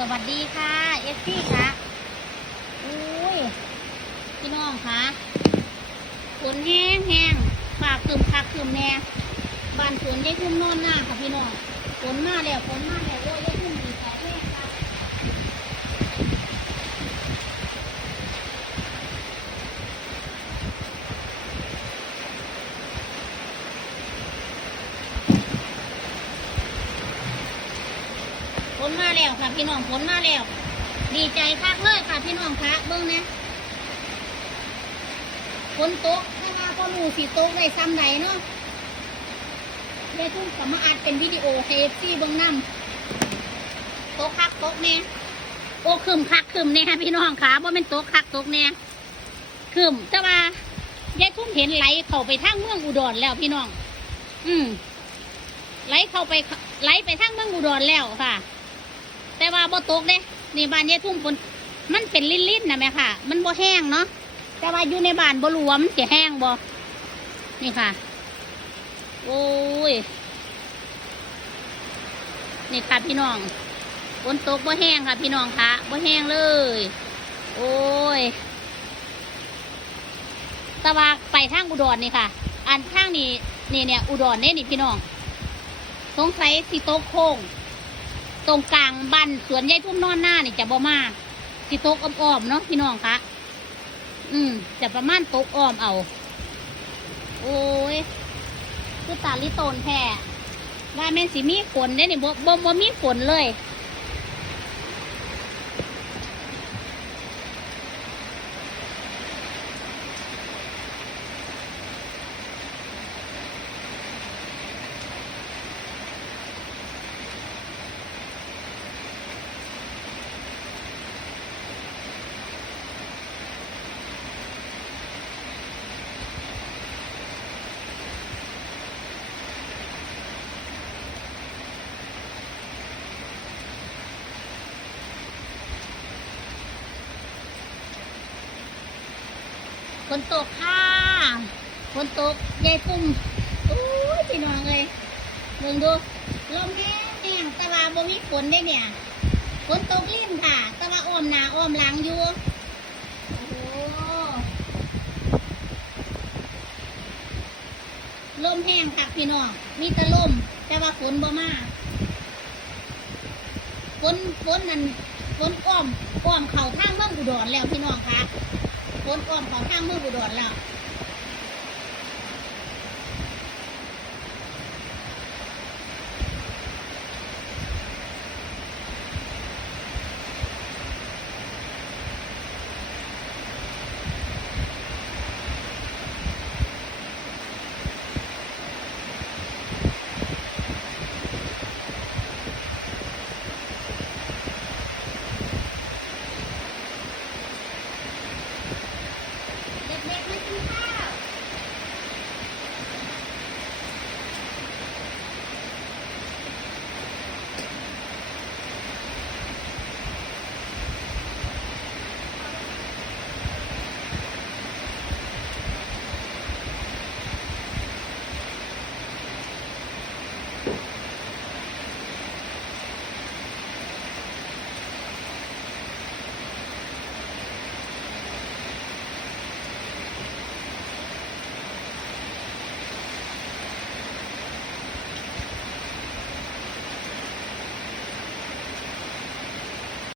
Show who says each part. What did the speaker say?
Speaker 1: สวัสดีค่ะเอฟซี่ค่ะอุ้ยพี่น้องค่ะฝนแห้งแห้งปากคืมคักคืมแน่บ้านฝนยายทุ่มนอนหน้าค่ะพี่น้องฝนมาแล้วฝนมาแล้วเยอะยทุ่มดีใจแห้งค่ะ ฝนมาแล้วค่ะพี่น้องฝนมาแล้ว ดีใจคักเลยค่ะพี่น้องคะเบิ้งนะฝนตกถ้าว่าก็รู้สิตกได้ซ้ำใดเนาะยายทุ่มก็มาอัดเป็นวิดีโอเอฟซีเบิ้งนํตกคักตกแน่โอ้คืมคักคืมแน่พี่น้องคะว่าเป็นตกคักตกแน่คืมแต่ว่ายายทุ่มเห็นไหลเข้าไปทางเมืองอุดรแล้วพี่น้อง อืมไหลเข้าไปไหลไปทางเมืองอุดรแล้วค่ะ บ่ตกเด้นี่บ้านยายทุ่มฝนมันเป็นลิ้นๆนะแม่ค่ะ มันบ่แห้งเนาะแต่ว่าอยู่ในบ้านบ่รวมันสิแห้งบ่นี่ค่ะ โอ้ย นี่ค่ะพี่น้องฝนตกบ่แห้งค่ะ พี่น้องค่ะบ่แห้งเลย โอ้ยตะวาไปทางอุดรนี่ค่ะ อันข้างนี่นี่เนี่ยอุดรเนี่ยนี่พี่น้อง สงสัยสิตกโค้ง ตรงกลางบ้านสวนยายทุ่มนอนหน้านี่จะบ่มาสิตกอ้อมๆเนาะพี่น้องคะอืมจะประมาณตกอ้อมเอา โอ้ยคือตาลิโตนแท้ว่าแม่นสิมีฝนได้นี่บ่บ่บ่มีฝนเลย ฝนตกค่ะฝนตกยายตุ้มโอ้ยพี่น้องเลยเบิ่งดูลมแห้งแห้งตะวาบ่มีฝนได้เนี่ยฝนตกลิ่มค่ะแตะวาอ้อมหนาอ้อมหลังอยู่โอ้โหลมแห้งค่ะพี่น้อง มีแต่ลม แต่ว่าฝนบ่มาฝนฝนนั่นฝนอ้อมอ้อมเข่าทางเมืองอุดรแล้วพี่น้องค่ะ ฝนอ้อมของข้างเมืองอุดรแล้ว